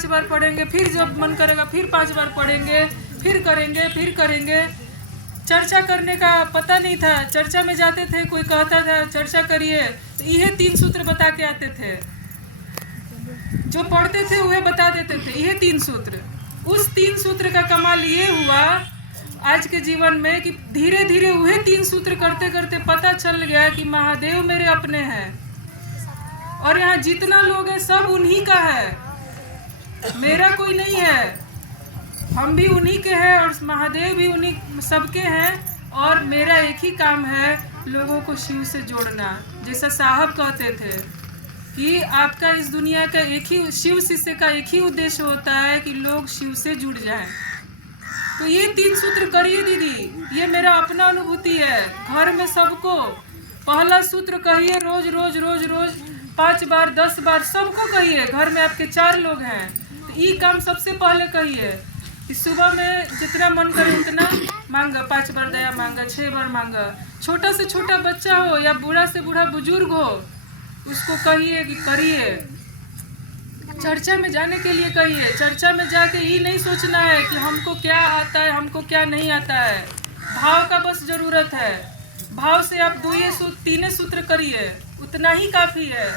5 बार पढ़ेंगे, फिर जब मन करेगा फिर 5 बार पढ़ेंगे, फिर करेंगे। चर्चा करने का पता नहीं था, चर्चा में जाते थे, कोई कहता था चर्चा करिए तो यह 3 सूत्र बता के आते थे, जो पढ़ते थे वह बता देते थे, यह 3 सूत्र। उस 3 सूत्र का कमाल ये हुआ आज के जीवन में कि धीरे धीरे वह 3 सूत्र करते करते पता चल गया कि महादेव मेरे अपने हैं और यहाँ जितना लोग हैं सब उन्हीं का है, मेरा कोई नहीं है, हम भी उन्हीं के हैं और महादेव भी उन्हीं सबके हैं और मेरा एक ही काम है लोगों को शिव से जोड़ना। जैसा साहब कहते थे कि आपका इस दुनिया का एक ही, शिव शिष्य का एक ही उद्देश्य होता है कि लोग शिव से जुड़ जाएं। तो ये 3 सूत्र करिए दीदी, ये मेरा अपना अनुभूति है। घर में सबको पहला सूत्र कहिए, रोज रोज रोज रोज 5 बार 10 बार सबको कहिए। घर में आपके 4 लोग हैं तो ये काम सबसे पहले कहिए कि सुबह में जितना मन करे उतना मांगा, 5 बार दया मांगा, 6 बार मांगा। छोटा से छोटा बच्चा हो या बूढ़ा से बूढ़ा बुजुर्ग हो, उसको कहिए कि करिए। चर्चा में जाने के लिए कहिए, चर्चा में जाके ये नहीं सोचना है कि हमको क्या आता है, हमको क्या नहीं आता है। भाव का बस जरूरत है, भाव से आप 2-3 सूत्र करिए, उतना ही काफ़ी है।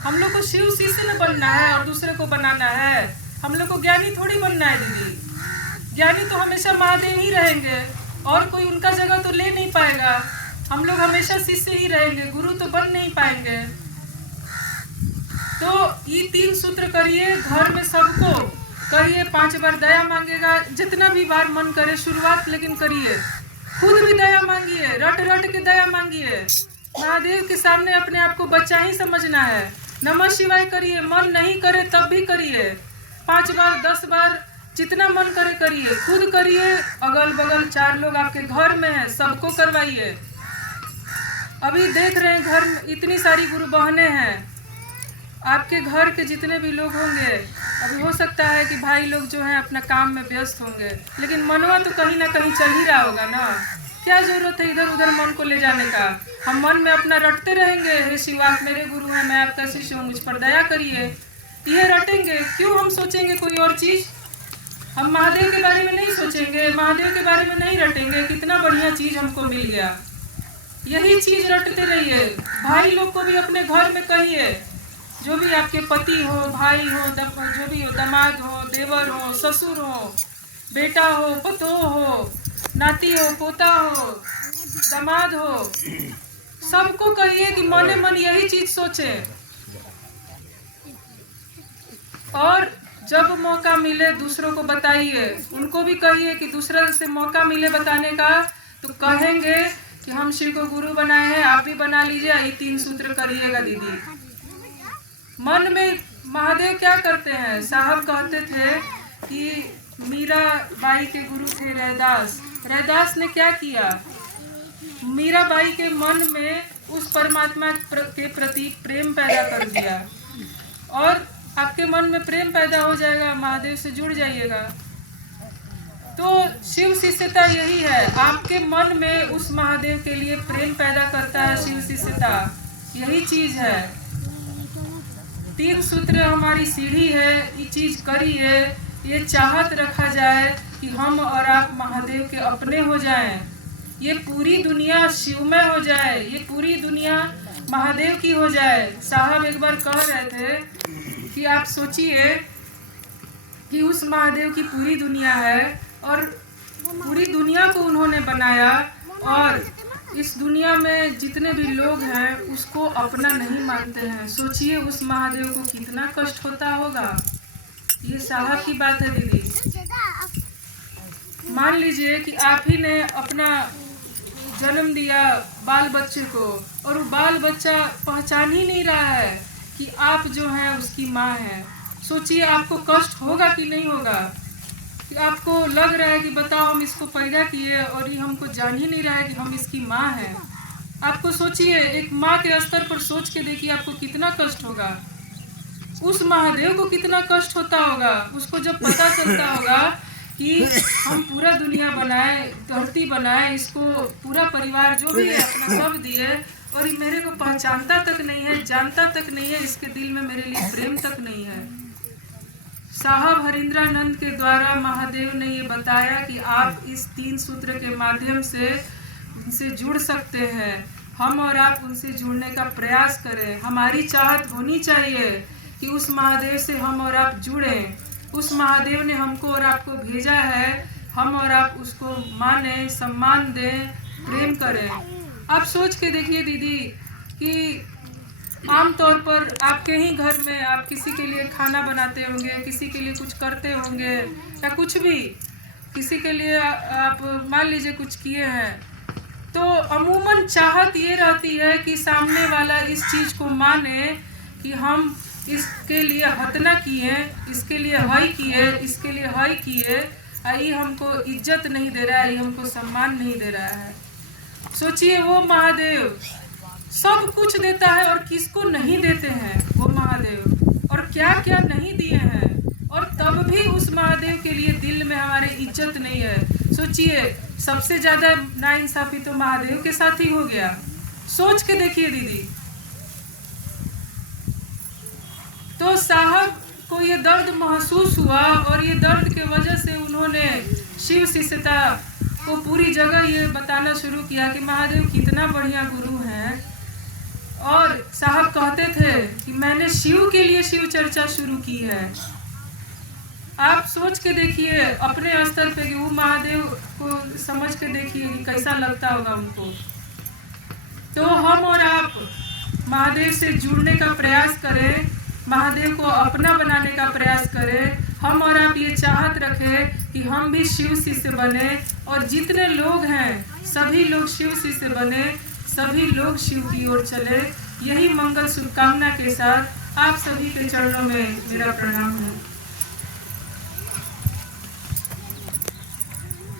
हम लोग को शिव शिष्य न बनना है और दूसरे को बनाना है, हम लोग को ज्ञानी थोड़ी बनना है दीदी। ज्ञानी तो हमेशा महादेव ही रहेंगे और कोई उनका जगह तो ले नहीं पाएगा। हम लोग हमेशा शिष्य ही रहेंगे, गुरु तो बन नहीं पाएंगे। तो ये 3 सूत्र करिए, घर में सबको करिए। 5 बार दया मांगेगा, जितना भी बार मन करे शुरुआत लेकिन करिए। खुद भी दया मांगिए, रट रट के दया मांगिए। महादेव के सामने अपने आप को बच्चा ही समझना है। नमः शिवाय करिए, मन नहीं करे तब भी करिए। 5 बार 10 बार जितना मन करे करिए, खुद करिए। अगल बगल 4 लोग आपके घर में हैं, सबको करवाइए। अभी देख रहे हैं घर में इतनी सारी गुरु बहनें हैं, आपके घर के जितने भी लोग होंगे, अभी हो सकता है कि भाई लोग जो हैं अपना काम में व्यस्त होंगे, लेकिन मनवा तो कहीं ना कहीं चल ही रहा होगा ना। क्या जरूरत है इधर उधर मन को ले जाने का। हम मन में अपना रटते रहेंगे, हे शिव आप मेरे गुरु हैं, मैं आपका शिष्य हूँ, मुझ पर दया करिए। ये रटेंगे, क्यों हम सोचेंगे कोई और चीज़। हम महादेव के बारे में नहीं सोचेंगे, महादेव के बारे में नहीं रटेंगे, कितना बढ़िया चीज़ हमको मिल गया। यही चीज़ रटते रहिए। भाई लोग को भी अपने घर में कहिए, जो भी आपके पति हो, भाई हो, जो भी हो, दामाद हो, देवर हो, ससुर हो, बेटा हो, पतोह हो, नाती हो, पोता हो, दामाद हो, सबको कहिए कि मने मन यही चीज सोचे। और जब मौका मिले दूसरों को बताइए, उनको भी कहिए कि दूसरे से मौका मिले बताने का तो कहेंगे कि हम शिव को गुरु बनाए हैं, आप भी बना लीजिए। ये 3 सूत्र करिएगा दीदी। मन में महादेव क्या करते हैं, साहब कहते थे कि मीरा बाई के गुरु थे रैदास। रैदास ने क्या किया, मीरा बाई के मन में उस परमात्मा के प्रति प्रेम पैदा कर दिया। और आपके मन में प्रेम पैदा हो जाएगा, महादेव से जुड़ जाइएगा। तो शिव शिष्यता यही है, आपके मन में उस महादेव के लिए प्रेम पैदा करता है शिव शिष्यता, यही चीज है। 3 सूत्र हमारी सीढ़ी है, ये चीज करिए। ये चाहत रखा जाए कि हम और आप महादेव के अपने हो जाएं, ये पूरी दुनिया शिवमय हो जाए, ये पूरी दुनिया महादेव की हो जाए। साहब एक बार कह रहे थे कि आप सोचिए कि उस महादेव की पूरी दुनिया है और पूरी दुनिया को उन्होंने बनाया और इस दुनिया में जितने भी लोग हैं उसको अपना नहीं मानते हैं। सोचिए उस महादेव को कितना कष्ट होता होगा। ये साहब की बात है दीदी। मान लीजिए कि आप ही ने अपना जन्म दिया बाल बच्चे को और वो बाल बच्चा पहचान ही नहीं रहा है कि आप जो हैं उसकी माँ हैं। सोचिए आपको कष्ट होगा कि नहीं होगा, कि आपको लग रहा है कि बताओ हम इसको पैदा किए और ये हमको जान ही नहीं रहा है कि हम इसकी माँ हैं। आपको सोचिए, एक माँ के स्तर पर सोच के देखिए आपको कितना कष्ट होगा। उस महादेव को कितना कष्ट होता होगा, उसको जब पता चलता होगा कि हम पूरा दुनिया बनाए, धरती बनाए, इसको पूरा परिवार जो भी है अपना सब दिए और ये मेरे को पहचानता तक नहीं है, जानता तक नहीं है, इसके दिल में मेरे लिए प्रेम तक नहीं है। साहब हरिंद्रानंद के द्वारा महादेव ने ये बताया कि आप इस 3 सूत्र के माध्यम से उनसे जुड़ सकते हैं। हम और आप उनसे जुड़ने का प्रयास करें। हमारी चाहत होनी चाहिए कि उस महादेव से हम और आप जुड़ें। उस महादेव ने हमको और आपको भेजा है, हम और आप उसको माने, सम्मान दें, प्रेम करें। आप सोच के देखिए दीदी कि आमतौर पर आपके ही घर में आप किसी के लिए खाना बनाते होंगे, किसी के लिए कुछ करते होंगे या कुछ भी, किसी के लिए आप मान लीजिए कुछ किए हैं, तो अमूमन चाहत ये रहती है कि सामने वाला इस चीज़ को माने कि हम इसके लिए हतना किए, इसके लिए हाई किए, इसके लिए हाई किए, ये हमको इज्जत नहीं दे रहा है, ये हमको सम्मान नहीं दे रहा है। सोचिए वो महादेव सब कुछ देता है और किसको नहीं देते हैं वो महादेव, और क्या क्या नहीं दिए हैं, और तब भी उस महादेव के लिए दिल में हमारे इज्जत नहीं है। सोचिए सबसे ज़्यादा नाइंसाफ़ी तो महादेव के साथ ही हो गया। सोच के देखिए दीदी। तो साहब को ये दर्द महसूस हुआ और ये दर्द के वजह से उन्होंने शिव शिष्यता को पूरी जगह ये बताना शुरू किया कि महादेव कितना बढ़िया गुरु हैं। और साहब कहते थे कि मैंने शिव के लिए शिव चर्चा शुरू की है। आप सोच के देखिए अपने स्तर पे कि वो महादेव को समझ के देखिए कि कैसा लगता होगा उनको। तो हम और आप महादेव से जुड़ने का प्रयास करें, महादेव को अपना बनाने का प्रयास करें। हम और आप ये चाहत रखें कि हम भी शिव शिष्य बने, और जितने लोग हैं सभी लोग शिव शिष्य बने, सभी लोग शिव की ओर चले। यही मंगल शुभकामना के साथ आप सभी के चरणों में मेरा प्रणाम है।